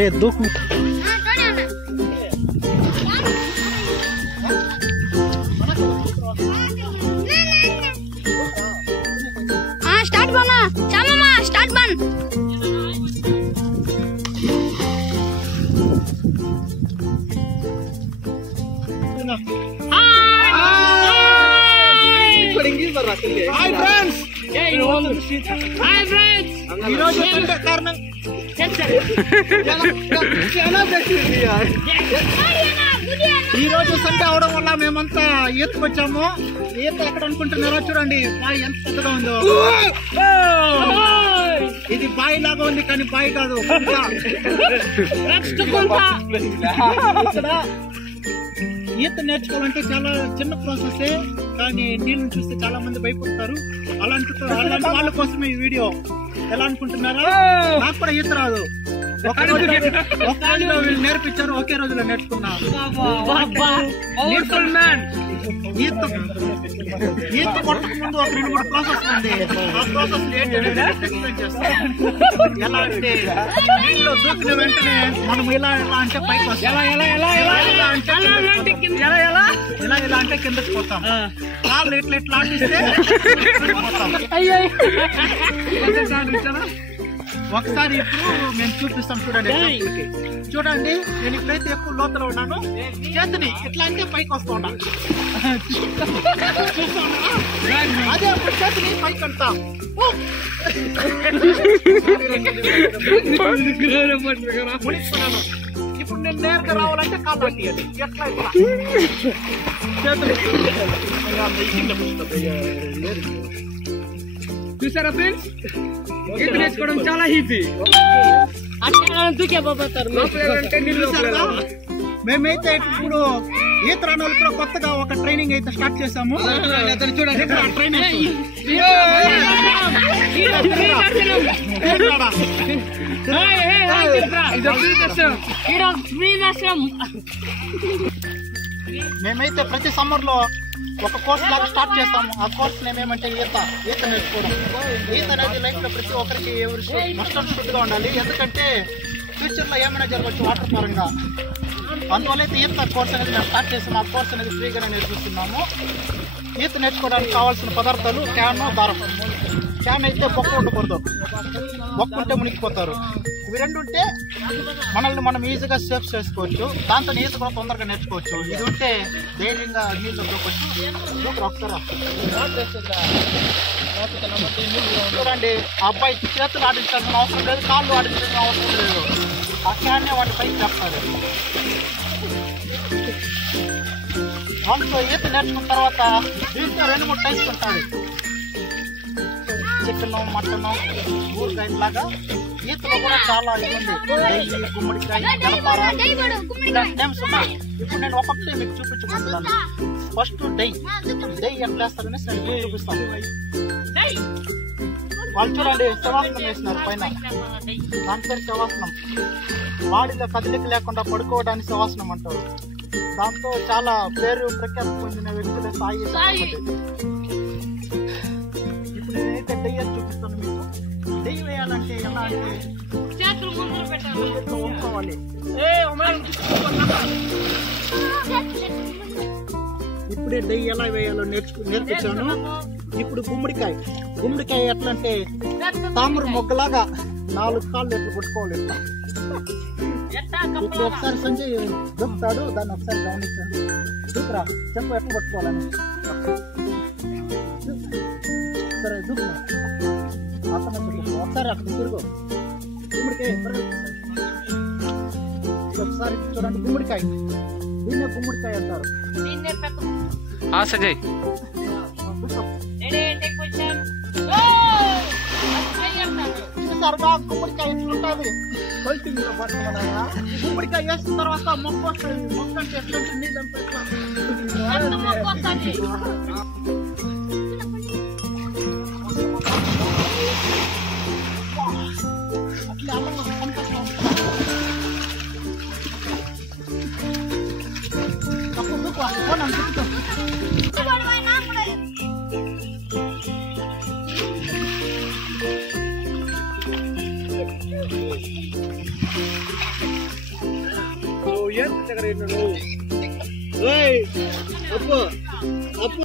ఏ దూకు स्टार्ट बना चामा स्टार्ट बन हाय फ्रेंड्स हाय फ्रेंड्स ఈ రోజు సండే అవడం వల్ల మేమంతా ఈతకు వచ్చాము. ఈత ఎక్కడ అనుకుంటున్నారో చూడండి, బావి ఎంత పెద్దగా ఉందో. ఇది బావి లాగా ఉంది కానీ బావి కాదు. ఇక్కడ ఈత నేర్చుకోవాలంటే చాలా చిన్న ప్రాసెస్, కానీ నీళ్ళని చూస్తే చాలా మంది భయపడతారు. అలాంటి వాళ్ళ కోసమే ఈ వీడియో. ఎలా అనుకుంటున్నారా? నాకు కూడా ఈత రాదు. ఒక రోజులో వీళ్ళు నేర్పించారు, ఒకే రోజులో నేర్చుకున్నా. ఈత కొట్టక ముందు ఒక 2-3 ప్రాసెస్ ఉంది. ఆ ప్రాసెస్ ఏంటంటే ఎక్స్ప్లెయిన్ చేస్తాను. ఎలా అంటే నీళ్ళు దూకిన వెంటనే మనం ఇలా అంటే పైకి వస్తాం, ఇలా అంటే కిందకి పోతాం. కాళ్ళు ఇట్లా ఆడిస్తే ఒకసారి ఇప్పుడు మేము చూపిస్తాం. చూడండి నేను ఇప్పుడైతే ఎక్కువ లోతులో ఉన్నాను. చేతిని ఇట్లా అంటే పైకి వస్తూ ఉన్నా. అదే అప్పుడు చేతిని పైకి అంటాం. ఇప్పుడు నేను నేరుగా రావాలంటే కాళ్ళు అట్టియాలి. ఎట్లా చేతులు చూసారా ఫ్రెండ్స్, ఈత నేర్చుకోవడం చాలా ఈజీ. మేమైతే ఇప్పుడు ఈత రాని వాళ్ళు కూడా కొత్తగా ఒక ట్రైనింగ్ అయితే స్టార్ట్ చేసాము. చూడండి మేమైతే ప్రతి సమ్మర్ లో ఒక కోర్స్ లాగా స్టార్ట్ చేస్తాము. ఆ కోర్స్ ఏమేమంటే ఈత నేర్చుకోవడం. ఈత అనేది లైఫ్ లో ప్రతి ఒక్కరికి మస్టర్ గా ఉండాలి. ఎందుకంటే ఫ్యూచర్ లో ఏమైనా జరగవచ్చు వాటర్ పరంగా. అందువల్ల అయితే ఈత కోర్స్ అనేది మేము స్టార్ట్ చేస్తాము. ఆ కోర్స్ అనేది ఫ్రీగానే నేర్పిస్తున్నాము. ఈత నేర్చుకోవడానికి కావాల్సిన పదార్థాలు క్యాన్, దారం. క్యాన్ అయితే బొక్క ఉండకూడదు, బొక్క ఉంటే మునిగిపోతారు. ఇవి రెండు ఉంటే మనల్ని మనం ఈజీగా సేఫ్ చేసుకోవచ్చు. దాంతో ఈత కూడా తొందరగా నేర్చుకోవచ్చు. ఇది ఉంటే ధైర్యంగా నీళ్ళు దూకొచ్చు. ఒకసారి చూడండి, ఆ అబ్బాయి చేతులు ఆడించాల్సిన అవసరం లేదు, కాళ్ళు ఆడించాల్సిన అవసరం లేదు. ఆ క్యాన్నే వాటి పైకి చెప్తారు. వాళ్ళతో ఈత నేర్చుకున్న తర్వాత దీంతో 2-3 టైప్స్ ఉంటాయి. చికెన్, మటన్, ఊరగాయ లాగా ఈతలో కూడా చాలా ఇది ఉంది. నెయ్యి, గుమ్మడికాయ, గడపార, ఇలా నేమ్స్ ఉన్నాయి. ఇప్పుడు నేను ఒక్కొక్కటి మీకు చూపించుకుంటున్నాను. ఫస్ట్ డై ఎట్లా వేస్తారని నేను చూపిస్తాను. వాళ్ళు చూడండి శవాసనం వేసినారు పైన. దాని పేరు శవాసనం. బాడీలో కదలిక లేకుండా పడుకోవడానికి శవాసనం అంటారు. దాంతో చాలా పేరు ప్రఖ్యాతి పొందిన వ్యక్తులు సాయి. ఇప్పుడు నేనైతే డై అని చూపిస్తాను మీకు. డై వేయాలంటే ఎలా అంటే వండుకోవాలి. ఇప్పుడే డై ఎలా వేయాలో నేర్పించాను. ఇప్పుడు గుమ్మడికాయ ఎట్లా అంటే తామర మొగ్గలాగా 4 కాళ్ళు ఎట్లా పట్టుకోవాలి. ఇట్లా ఇప్పుడు ఒకసారి సంజయ్ దొక్కుతాడు, దాన్ని ఒకసారి గమనించండి. దూకురా, చెప్పు ఎట్లా పట్టుకోవాలని. సరే దూకు, ఒకసారి అక్కడ తిరుగు. గుమ్మడికాయ ఒకసారి చూడండి. గుమ్మడికాయ, దీన్నే గుమ్మడికాయ అంటారు. సంజయ్ చూసారుగా గుమ్మడికాయ ఎట్లుంటుంది. గుమ్మడికాయ వేసిన తర్వాత మొక్క వస్తుంది. మొక్క అంటే ఎట్లుంటుంది, అప్పు అప్పు